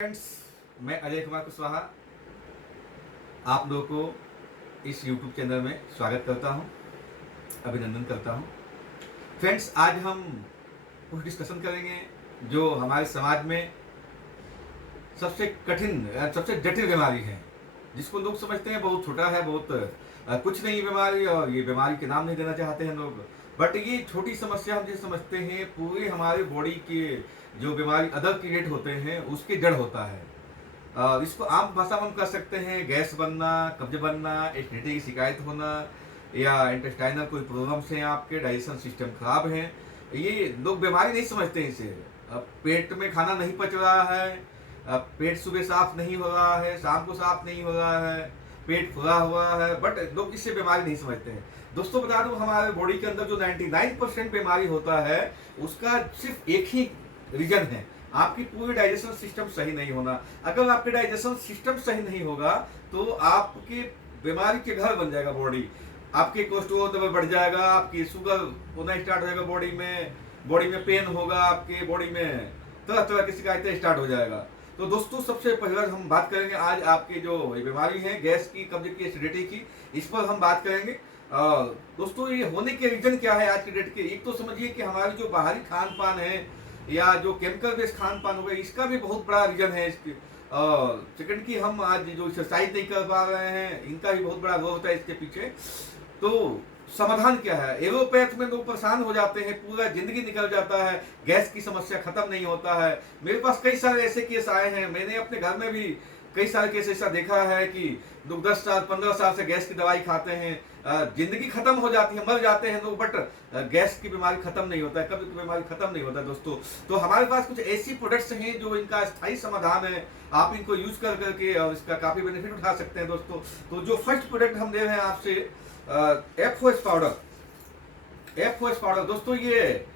Friends, मैं अजय कुमार कुशवाहा आप लोगों को इस YouTube चैनल में स्वागत करता हूं, अभिनंदन करता हूं। फ्रेंड्स, आज हम कुछ डिस्कशन करेंगे जो हमारे समाज में सबसे कठिन सबसे जटिल बीमारी है, जिसको लोग समझते हैं बहुत छोटा है, बहुत कुछ नहीं बीमारी, और ये बीमारी के नाम नहीं देना चाहते हैं लोग। बट ये छोटी समस्या हम जिसे समझते हैं, पूरे हमारे बॉडी के जो बीमारी अदर क्रिएट होते हैं उसके जड़ होता है। इसको आम भाषा में हम कह सकते हैं गैस बनना, कब्ज बनना, एसिडिटी की शिकायत होना, या इंटेस्टाइनल कोई प्रॉब्लम्स हैं, आपके डाइजेशन सिस्टम खराब है। ये लोग बीमारी नहीं समझते हैं इसे। पेट में खाना नहीं पच रहा है, पेट सुबह साफ नहीं हो रहा है, शाम को साफ नहीं हो रहा है, पेट फुला हुआ है, बट लोग इससे बीमारी नहीं समझते हैं। दोस्तों, बता दूं, हमारे बॉडी के अंदर जो 99% बीमारी होता है उसका सिर्फ एक ही रीजन है, आपकी पूरी डाइजेशन सिस्टम सही नहीं होना। अगर आपके डाइजेशन सिस्टम सही नहीं होगा तो आपके बीमारी के घर बन जाएगा बॉडी। आपके कोलेस्ट्रॉल लेवल बढ़ जाएगा, आपकी शुगर होना स्टार्ट हो जाएगा, बॉडी में पेन होगा, आपके बॉडी में तरह तरह की शिकायतें स्टार्ट हो जाएगा। तो दोस्तों, सबसे पहले हम बात करेंगे आज आपकी जो बीमारी है गैस की, कब्ज की, एसिडिटी की, इस पर हम बात करेंगे। दोस्तों, ये होने के रीजन क्या है आज की डेट के? एक तो समझिए कि हमारी जो बाहरी खान पान है या जो केमिकल बेस्ड खान पान होगा, इसका भी बहुत बड़ा रीजन है इसके। सेकंड की हम आज जो एक्सरसाइज नहीं कर पा रहे हैं, इनका भी बहुत बड़ा रोल होता है इसके पीछे। तो समाधान क्या है? एलोपैथ में लोग परेशान हो जाते हैं, पूरा जिंदगी निकल जाता है, गैस की समस्या खत्म नहीं होता है। मेरे पास कई सारे ऐसे केस आए हैं, मैंने अपने घर में भी कई सारे केस ऐसा देखा है कि लोग 10 साल 15 साल से गैस की दवाई खाते हैं, जिंदगी खत्म हो जाती है, मर जाते हैं लोग, बट गैस की बीमारी खत्म नहीं होता है, कब्ज की बीमारी खत्म नहीं होता है। दोस्तों, तो हमारे पास कुछ ऐसी प्रोडक्ट्स हैं जो इनका स्थायी समाधान है, आप इनको यूज कर करके और इसका काफी बेनिफिट उठा सकते हैं। दोस्तों, तो जो फर्स्ट प्रोडक्ट हम दे रहे हैं आपसे, एफओएस पाउडर। दोस्तों, ये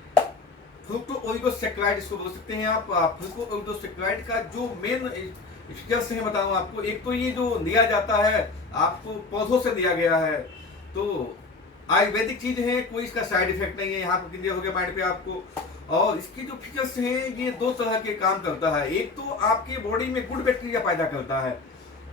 फ्रुक्टोओलिगोसैकेराइड इसको बोल सकते हैं आप। फ्रुक्टोओलिगोसैकेराइड का जो मेन फीचर्स हैं बताऊं आपको। एक तो ये जो लिया जाता है आपको पौधों से लिया गया है, तो आयुर्वेदिक चीज है, कोई इसका साइड इफेक्ट नहीं है, यहाँ पर क्लियर हो गया माइंड पे आपको। और इसके जो फीचर्स हैं ये दो तरह के काम करता है। एक तो आपके बॉडी में गुड बैक्टीरिया पैदा करता है,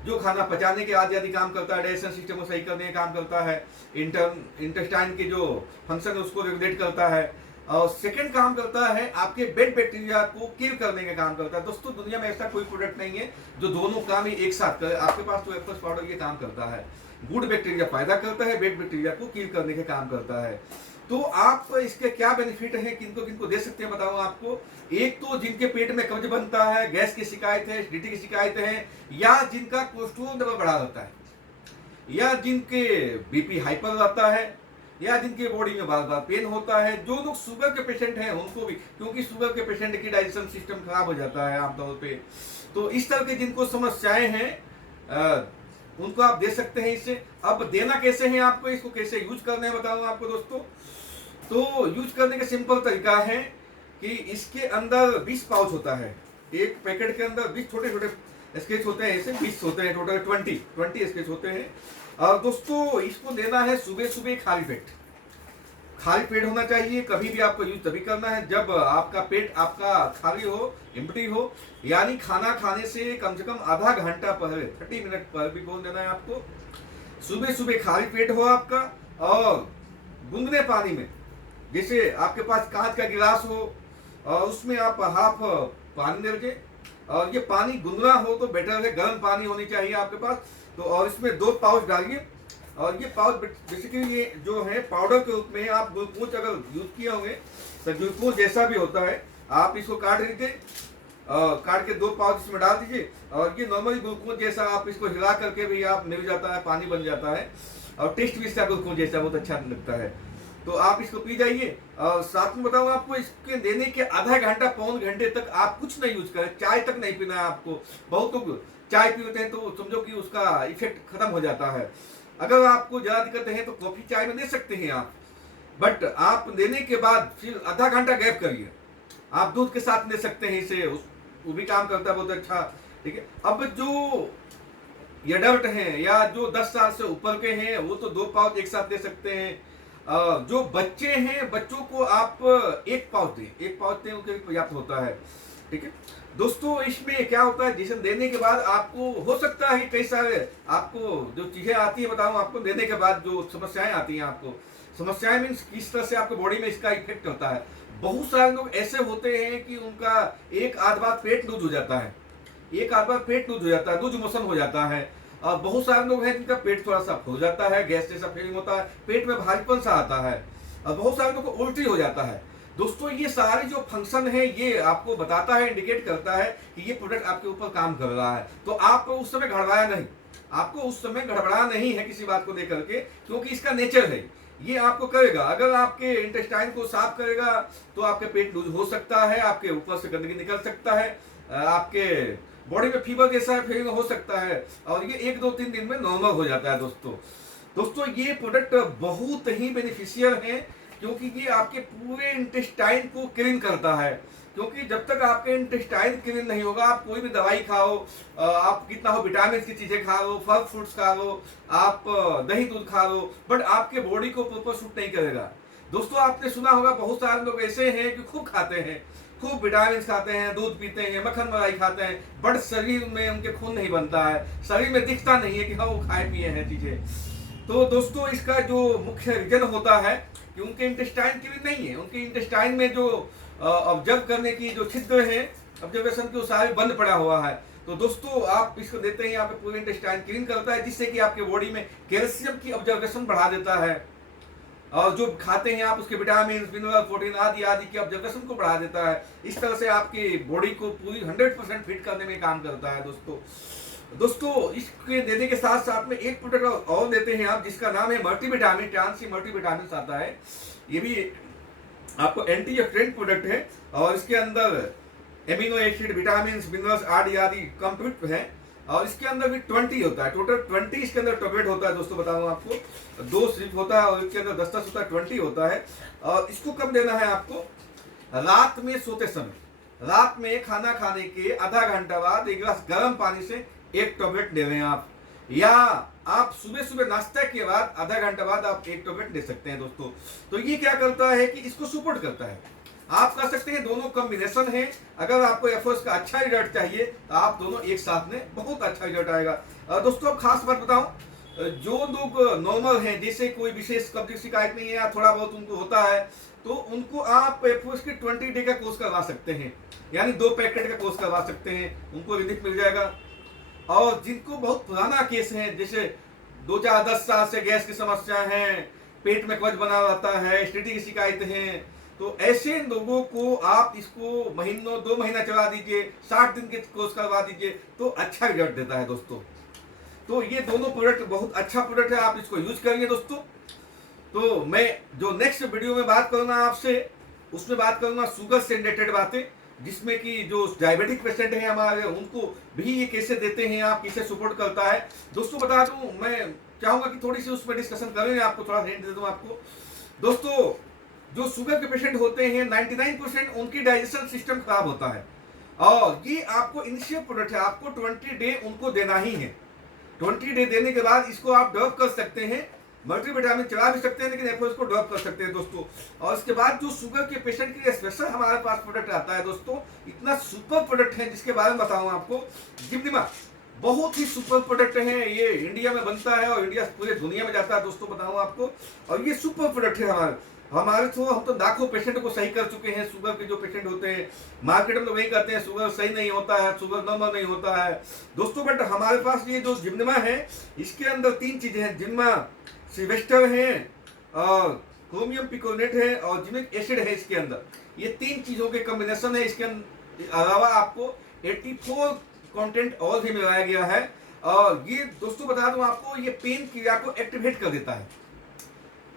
जो खाना पचाने के आदि काम करता है, डाइजेशन सिस्टम को सही करने का काम करता है, इंटेस्टाइन के जो फंक्शन है उसको रेगुलेट करता है। और सेकंड काम करता है आपके बेड बैक्टीरिया को किल करने का काम करता है। दोस्तों, दुनिया में ऐसा कोई प्रोडक्ट नहीं है जो दोनों काम ही एक साथ करे। आपके पास तो एफओएस पाउडर ये काम करता है, गुड बैक्टीरिया पैदा करता है, बेड बैक्टीरिया को किल करने का काम करता है। तो आप इसके क्या बेनिफिट है, किनको किनको दे सकते हैं बताऊं आपको। एक तो जिनके पेट में कब्ज बनता है, गैस की शिकायत है, एसिडिटी की शिकायत है, या जिनका कोलेस्ट्रॉल लेवल बढ़ा रहता है, या जिनके बीपी हाइपर रहता है, या जिनके बॉडी में बार बार पेन होता है, जो लोग शुगर के पेशेंट हैं उनको भी, क्योंकि शुगर के पेशेंट की डाइजेशन सिस्टम खराब हो जाता है आमतौर पे। तो इस तरह के जिनको समस्याएं हैं उनको आप दे सकते हैं इससे। अब देना कैसे है आपको, इसको कैसे यूज करना है बताऊं आपको। दोस्तों, तो यूज करने का सिंपल तरीका है कि इसके अंदर 20 पाउच होता है, एक पैकेट के अंदर 20 छोटे छोटे स्केच होते हैं, ऐसे 20 होते हैं, टोटल 20 स्केच होते हैं। और दोस्तों, इसको लेना है सुबह सुबह खाली पेट होना चाहिए। कभी भी आपको यूज तभी करना है जब आपका पेट आपका खाली हो, एम्प्टी हो, यानी खाना खाने से कम से कम आधा घंटा पहले, 30 मिनट पहले भी बोल देना है आपको। सुबह सुबह खाली पेट हो आपका, और गुनगुने पानी में, जैसे आपके पास कांच का गिलास हो और उसमें आप हाफ पानी ले लीजिए, और ये पानी गुनगुना हो तो बेटर है, गर्म पानी होनी चाहिए आपके पास। तो और इसमें 2 पाउच डालिए, और ये पाउच बेसिकली ये जो है पाउडर के रूप में, आप ग्लूकोज अगर यूज किए होंगे तो ग्लूकोज जैसा भी होता है, आप इसको काट लीजिए, काट के 2 पाउच इसमें डाल दीजिए, और ये नॉर्मली ग्लूकोज जैसा, आप इसको हिला करके भी आप मिल जाता है, पानी बन जाता है, और टेस्ट भी इसका ग्लूकोज जैसा बहुत अच्छा लगता है। तो आप इसको पी जाइए। और साथ में बताऊं आपको, इसके देने के आधा घंटा पौन घंटे तक आप कुछ नहीं यूज करें, चाय तक नहीं पीना है आपको। बहुत लोग चाय पीते हैं तो समझो कि उसका इफेक्ट खत्म हो जाता है। अगर आपको ज्यादा दिक्कत है तो कॉफी चाय में दे सकते हैं आप, बट आप देने के बाद फिर आधा घंटा गैप करिए, आप दूध के साथ ले सकते हैं इसे, वो भी काम करता है बहुत अच्छा। ठीक है। अब जो एडल्ट हैं या जो 10 साल से ऊपर के हैं वो तो 2 पाउच एक साथ दे सकते हैं। जो बच्चे हैं, बच्चों को आप 1 पाउच दें, 1 पाउच दें, उनके लिए पर्याप्त होता है। ठीक है दोस्तों, इसमें क्या होता है, इंजेक्शन देने के बाद आपको हो सकता है कई सारे आपको जो चीजें आती है बताऊं आपको, देने के बाद जो समस्याएं आती हैं आपको, समस्याएं मीन्स किस तरह से आपके बॉडी में इसका इफेक्ट होता है। बहुत सारे लोग ऐसे होते हैं कि उनका एक आध बार पेट लूज हो जाता है, एक आध बार पेट लूज हो जाता है, लूज मोशन हो जाता है। और बहुत सारे लोग हैं जिनका पेट थोड़ा सा फूल जाता है, गैस जैसा फीलिंग होता है, पेट में भारीपन सा आता है, और बहुत सारे लोगों को उल्टी हो जाता है। दोस्तों ये सारे जो फंक्शन है ये आपको बताता है, इंडिकेट करता है कि ये प्रोडक्ट आपके ऊपर काम कर रहा है। तो आप उस समय घबराया नहीं, आपको उस समय घबराना नहीं है किसी बात को लेकर के, क्योंकि इसका नेचर है, ये आपको करेगा। अगर आपके इंटेस्टाइन को साफ करेगा तो आपके पेट लूज हो सकता है, आपके ऊपर से गंदगी निकल सकता है, आपके बॉडी में फीवर जैसा फीलिंग हो सकता है, और ये 1-2-3 दिन में नॉर्मल हो जाता है। दोस्तों ये प्रोडक्ट बहुत ही बेनिफिशियल है, क्योंकि ये आपके पूरे इंटेस्टाइन को क्लीन करता है। क्योंकि जब तक आपके इंटेस्टाइन क्लीन नहीं होगा, आप कोई भी दवाई खाओ, आप कितना हो विटामिन की चीजें खा लो, फल फ्रूट्स खा लो, आप दही दूध खा लो, बट आपके बॉडी को प्रॉपर सूट नहीं करेगा। दोस्तों आपने सुना होगा बहुत सारे लोग ऐसे हैं कि खूब खाते हैं, खूब विटामिन खाते हैं, दूध पीते हैं, मक्खन मलाई खाते हैं, बट शरीर में उनके खून नहीं बनता है, शरीर में दिखता नहीं है कि हाँ वो खाए पिए हैं चीजें। तो दोस्तों इसका जो मुख्य रीजन होता है कि उनके इंटेस्टाइन क्लीन नहीं है, उनके इंटेस्टाइन में जो ऑब्जर्व करने की जो छिद्र है, ऑब्जर्वेशन के सारे बंद पड़ा हुआ है। तो दोस्तों आप इसको देते हैं, यहाँ पे पूरे इंटेस्टाइन क्लीन करता है, जिससे कि आपके बॉडी में कैल्शियम की ऑब्जर्वेशन बढ़ा देता है, और जो खाते हैं आप उसके विटामिन, मिनरल, प्रोटीन आदि आदि की ऑब्जर्वेशन को बढ़ा देता है। इस तरह से आपकी बॉडी को पूरी 100% फिट करने में काम करता है। दोस्तों इसके देने के साथ साथ में एक प्रोडक्ट और देते हैं आप, जिसका नाम है मल्टीविटामिन, ट्रांसी मल्टीविटामिन आता है। ये भी आपको एंटीऑक्सीडेंट प्रोडक्ट है, और इसके अंदर एमिनो एसिड, विटामिन, मिनरल्स आदि आदि कंप्लीट है, और इसके अंदर भी 20 होता है, टोटल 20 इसके अंदर टैबलेट होता है। दोस्तों बताऊं आपको, 2 स्ट्रिप होता है और इसके अंदर 10 होता है, 20 होता है। और इसको कब देना है आपको, रात में सोते समय, रात में खाना खाने के आधा घंटा बाद 1 गिलास गर्म पानी से 1 टैबलेट ले रहे हैं आप, या आप सुबह सुबह नाश्ता के बाद आधा घंटा बाद आप 1 टैबलेट ले सकते हैं। दोस्तों तो ये क्या करता है कि इसको सपोर्ट करता है, आप कर सकते हैं, दोनों कॉम्बिनेशन है। अगर आपको एफर्ट्स का अच्छा रिजल्ट चाहिए तो आप दोनों एक साथ में बहुत अच्छा रिजल्ट आएगा। दोस्तों खास बात बताऊं, जो लोग नॉर्मल हैं, जैसे कोई विशेष कब्ज की शिकायत नहीं है या थोड़ा बहुत उनको होता है, तो उनको आप एफर्ट्स की 20 डे का कोर्स करवा सकते हैं, यानी 2 पैकेट का कोर्स करवा सकते हैं, उनको रिलीफ मिल जाएगा। और जिनको बहुत पुराना केस है, जैसे 2-4-10 साल से गैस की समस्या है, पेट में कब्ज बना रहता है, एसिडिटी की शिकायत है, तो ऐसे लोगों को आप इसको 2 महीना चला दीजिए, 60 दिन के कोर्स करवा दीजिए, तो अच्छा रिजल्ट देता है। दोस्तों तो ये दोनों प्रोडक्ट बहुत अच्छा प्रोडक्ट है, आप इसको यूज करिए। दोस्तों तो मैं जो नेक्स्ट वीडियो में बात करूंगा आपसे, उसमें बात करूंगा शुगर से रिलेटेड बातें, जिसमें कि जो डायबिटिक पेशेंट है हमारे, उनको भी ये कैसे देते हैं आप, कैसे सपोर्ट करता है। दोस्तों बता दूं, मैं चाहूंगा कि थोड़ी सी उसमें डिस्कशन करेंगे, आपको थोड़ा हिंट दे दूं आपको। दोस्तों जो शुगर के पेशेंट होते हैं 99% उनकी डाइजेशन सिस्टम खराब होता है, और ये आपको इनिशियल प्रोडक्ट है, आपको 20 डे उनको देना ही है। 20 डे देने के बाद इसको आप ड्रॉप कर सकते हैं, मल्टीविटामिन चला भी सकते हैं, लेकिन एफओ इसको ड्रॉप कर सकते हैं। दोस्तों और इसके बाद जो शुगर के पेशेंट के लिए स्पेशल हमारे पास प्रोडक्ट आता है, दोस्तों इतना सुपर प्रोडक्ट है जिसके बारे में बताऊं आपको, जिम्निमा बहुत ही सुपर प्रोडक्ट है। ये इंडिया में बनता है और इंडिया पूरे दुनिया में जाता है। दोस्तों बताऊं आपको, और ये सुपर प्रोडक्ट है हमारे थ्रू हम तो लाखों पेशेंट को सही कर चुके हैं। शुगर के जो पेशेंट होते हैं, मार्केट में तो वही कहते हैं शुगर सही नहीं होता है, शुगर नॉर्मल नहीं होता है। दोस्तों बट हमारे पास ये जो जिम्निमा है, इसके अंदर 3 चीजें हैं, जिम्मा सिल्वेस्टर है, और क्रोमियम पिकोनेट है, और जिमिक एसिड है। इसके अंदर ये 3 चीजों के कॉम्बिनेशन है। इसके अलावा आपको 84 कंटेंट और भी मिलाया गया है। और ये दोस्तों बता दूं आपको, ये पेन क्रिया को एक्टिवेट कर देता है।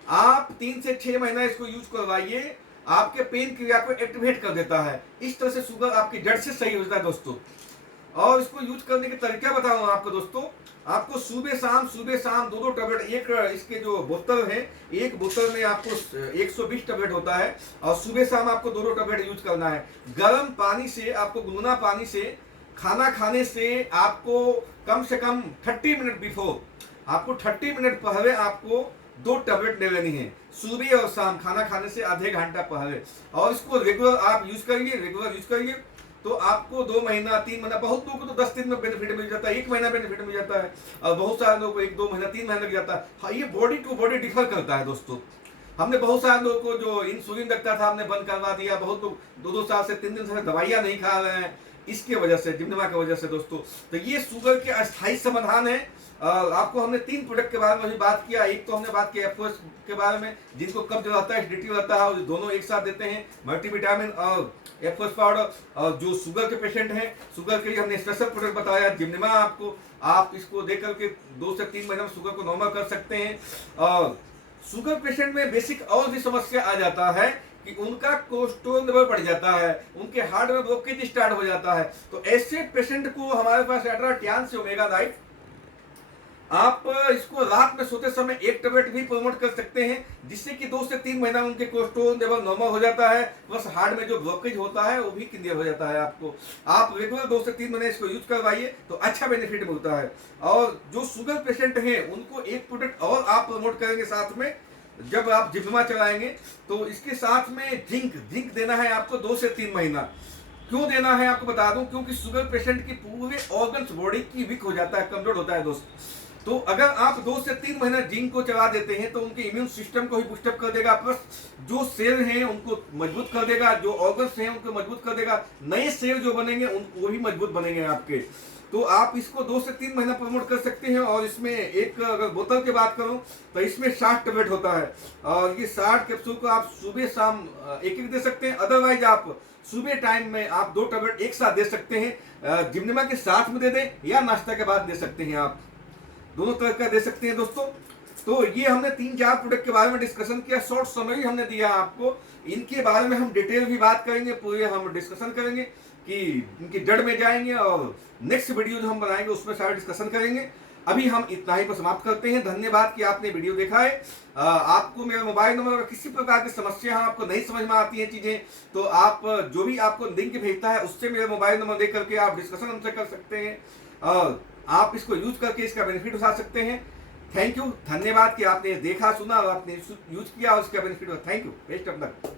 आप 3 से 6 महीना इसको यूज करवाइए, आपके पेन क्रिया को एक्टिवेट कर देता है। इस तरह से शुगर आपकी जड़ से सही हो जाता है। दोस्तों और इसको यूज करने के तरीका बताऊं आपको। दोस्तों आपको सुबह शाम 2 टैबलेट, एक इसके जो बोतल है, एक बोतल में आपको 120 टैबलेट होता है, और सुबह शाम आपको 2 टैबलेट यूज करना है। गर्म पानी से, आपको गुनगुना पानी से, खाना खाने से आपको कम से कम 30 मिनट बिफोर, आपको 30 मिनट पहले आपको 2 टैबलेट ले लेनी है, सुबह और शाम, खाना खाने से आधे घंटा पहले। और इसको रेगुलर आप यूज करिए, तो आपको 2 महीना 3 महीना, बहुत लोगों को तो 10 दिन में बेनिफिट मिल जाता है, 1 महीना बेनिफिट मिल जाता है, और बहुत सारे लोगों को 1-2 महीना 3 महीना लग जाता है। हाँ, ये बॉडी टू बॉडी डिफर करता है दोस्तों। हमने बहुत सारे लोगों को जो इंसुलिन लगता था हमने बंद करवा दिया, बहुत लोग 2-2 साल से 3 दिन से दवाइयां नहीं खा रहे हैं इसके वजह से, जिम्नमा की वजह से दोस्तों। तो ये शुगर के अस्थायी समाधान है। आपको हमने 3 प्रोडक्ट के बारे में अभी बात किया। एक तो हमने बात की एफओएस के बारे में, जिनको कब्ज रहता है, एसिडिटी रहता है, और दोनों एक साथ देते हैं, मल्टीविटामिन और एफओएस पाउडर। और जो शुगर के पेशेंट हैं, शुगर के लिए हमने स्पेशल प्रोडक्ट बताया जिम्नमा आपको, आप इसको दे करके 2 से 3 महीने में शुगर को नॉर्मल कर सकते हैं। और शुगर पेशेंट में बेसिक और भी समस्या आ जाता है कि उनका कोलेस्ट्रॉल लेवल बढ़ जाता है, उनके हार्ट में ब्लॉकेज स्टार्ट हो जाता है। तो ऐसे पेशेंट को हमारे पास एट्राटियान से ओमेगा लाइफ, आप इसको रात में सोते समय 1 टेबलेट भी प्रमोट कर सकते हैं, जिससे कि 2 से 3 महीना उनके कोलेस्ट्रॉल लेवल नॉर्मल हो जाता है, प्लस हार्ट में जो ब्लॉकेज होता है वो भी क्लियर हो जाता है। आपको आप रेगुलर 2 से 3 महीने इसको यूज करवाइए तो अच्छा बेनिफिट मिलता है। और जो शुगर पेशेंट हैं उनको एक प्रोडक्ट और आप प्रमोट करेंगे साथ में, जब आप जिम्मा चलाएंगे तो इसके साथ में जिंक देना है आपको 2 से 3 महीना। क्यों देना है आपको बता दूं, क्योंकि शुगर पेशेंट की पूरे ऑर्गन्स बॉडी की वीक हो जाता है, कमजोर होता है दोस्त। तो अगर आप 2 से 3 महीना जिंक को चला देते हैं तो उनके इम्यून सिस्टम को ही बूस्टअप कर देगा, प्लस जो सेल हैं उनको मजबूत कर देगा, जो ऑर्गन्स हैं उनको मजबूत कर देगा, नए सेल जो बनेंगे वो भी मजबूत बनेंगे आपके। तो आप इसको 2 से 3 महीना प्रमोट कर सकते हैं। और इसमें एक अगर बोतल की बात करूं तो इसमें 60 टेबलेट होता है, और ये 60 कैप्सूल को आप सुबह शाम एक दे सकते हैं। अदरवाइज आप सुबह टाइम में आप 2 टेबलेट एक साथ दे सकते हैं, जिम्नमा के साथ में दे दें या नाश्ता के बाद दे सकते हैं, आप दोनों तरह का दे सकते हैं दोस्तों। तो ये हमने 3-4 प्रोडक्ट के बारे में डिस्कशन किया, शॉर्ट समरी हमने दिया आपको। इनके बारे में हम डिटेल भी बात करेंगे, पूरे हम डिस्कशन करेंगे कि इनकी जड़ में जाएंगे, और नेक्स्ट वीडियो जो हम बनाएंगे उसमें सारा डिस्कशन करेंगे। अभी हम इतना ही पर समाप्त करते हैं। धन्यवाद कि आपने वीडियो देखा है। आपको मेरा मोबाइल नंबर, अगर किसी प्रकार की समस्या है, आपको नहीं समझ में आती है चीजें, तो आप जो भी आपको लिंक भेजता है उससे मेरा मोबाइल नंबर दे करके आप डिस्कशन हमसे कर सकते हैं, और आप इसको यूज करके इसका बेनिफिट उठा सकते हैं। थैंक यू, धन्यवाद कि आपने देखा, सुना और आपने यूज किया और इसका बेनिफिट हुआ। Thank you, best of luck.